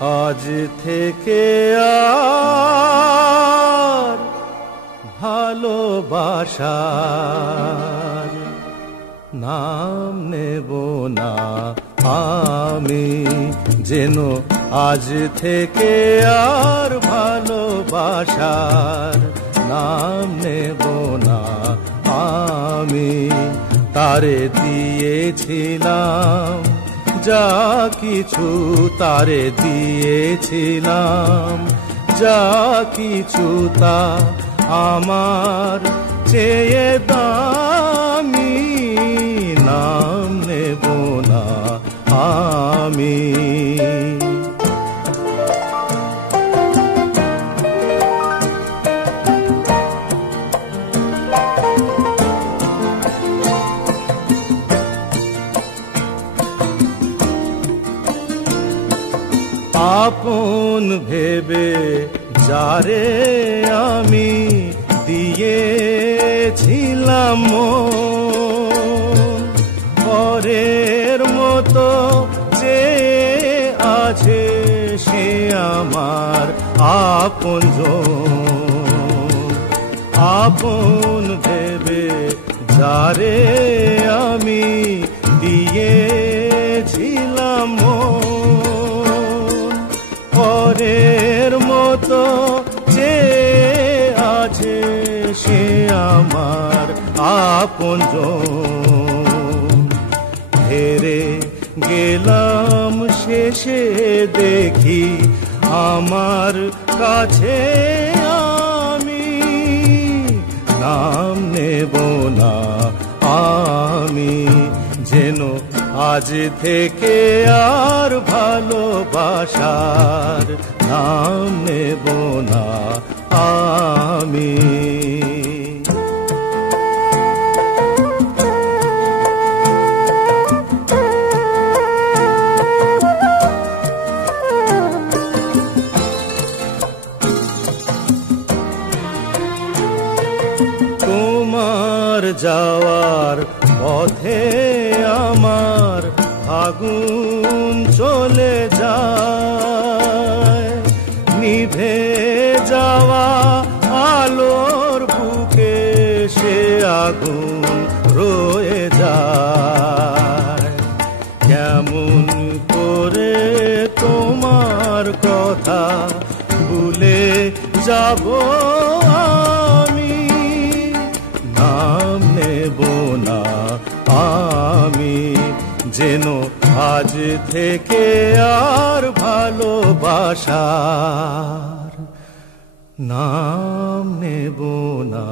আজ থেকে আর ভালোবাসার নাম নেব না আমি, যেন আজ থেকে আর ভালোবাসার নাম নেব না আমি। তারে দিয়েছিলাম যা কিছু, তারে দিয়েছিলাম যা কিছু, তা আমার চেয়ে দামি, নাম নেব না আমি। আপন ভেবে যারে আমি দিয়েছিলাম পরের মতো যে আছে সে আমার আপনজন। আপন ভেবে যারে আমি দিয়েছিলাম পরের মতো যে আছে সে আমার আপনজন। হেরে গেলাম শেষে দেখি আমার কাছে আমি, নাম নেব না আমি, যেন আজ থেকে আর ভালোবাসার নাম নেব না আমি। তোমার যাওয়ার পথে আমার আগুন চলে যায়, নিভে যাওয়া আলোর বুকে সে আগুন রয়ে যায়। কেমন করে তোমার কথা ভুলে যাব আমি, নাম নেব না আমি, যেন আজ থেকে আর ভালোবাসার নাম নেব না